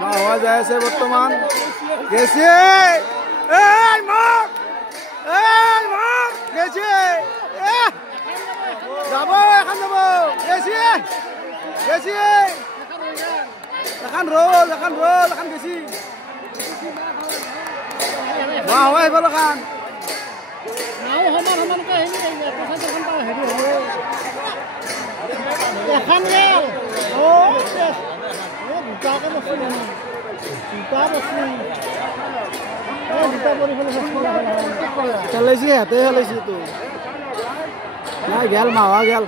মাহোৱা যাই আছে বৰ্তমান গেছে গেছে যাব এখন যাব গেছে গেছে এখন ৰোল এখন গেছি মাহোৱা এইফালে খান খেলাইছি হাতে খেলাইছি তো নাই গেল মাহোৱা গেল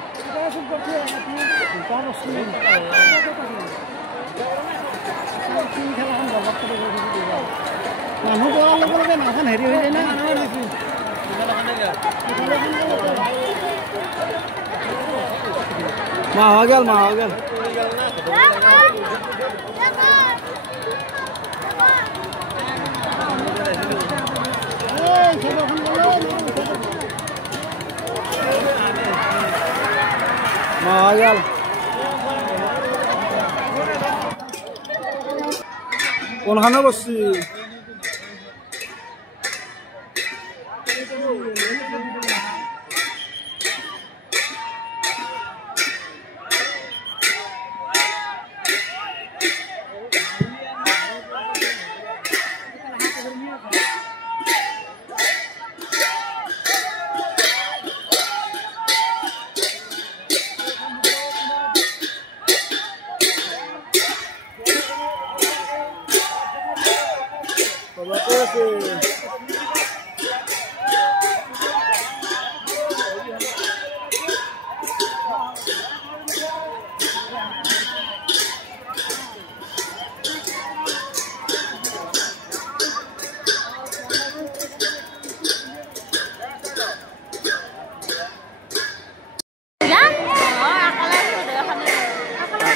মানুহ কৰাৰ লগে লগে নাখন হেৰি হৈ যায় না মাহোৱা গেল কোনখানে বসছি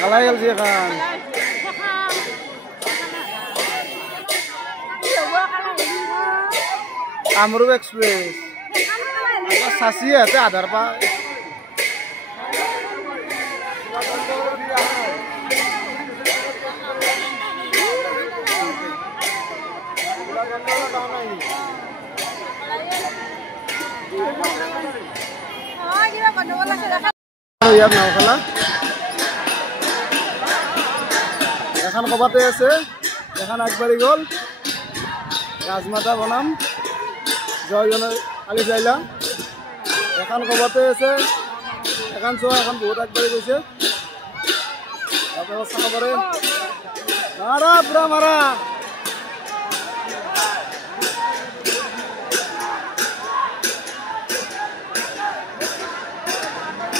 Kalayal sih kan. Amru Express. Sasi ya, itu ada apa? Ya mau kalah. এখন কবাতে আছে এখন আগবাড়ি গল রাজমাতা বনাম জয়জনের আলি যাইলা এখন কবাতে আছে এখন চোৱা এখন বহুত আগবাড়ি গৈছে আপনাৰা চাব পাৰে মাৰা পুৰা মাৰা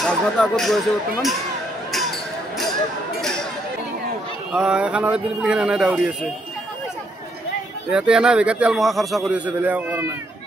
ৰাজমাতা আগত গৈছে বৰ্তমান এখন আৰু বিলবিলখানে নাই দাউৰি আছে ইয়াতে এনে বেকাৰ তেল মহা খৰচা কৰি আছে বেলেগ কৰা নাই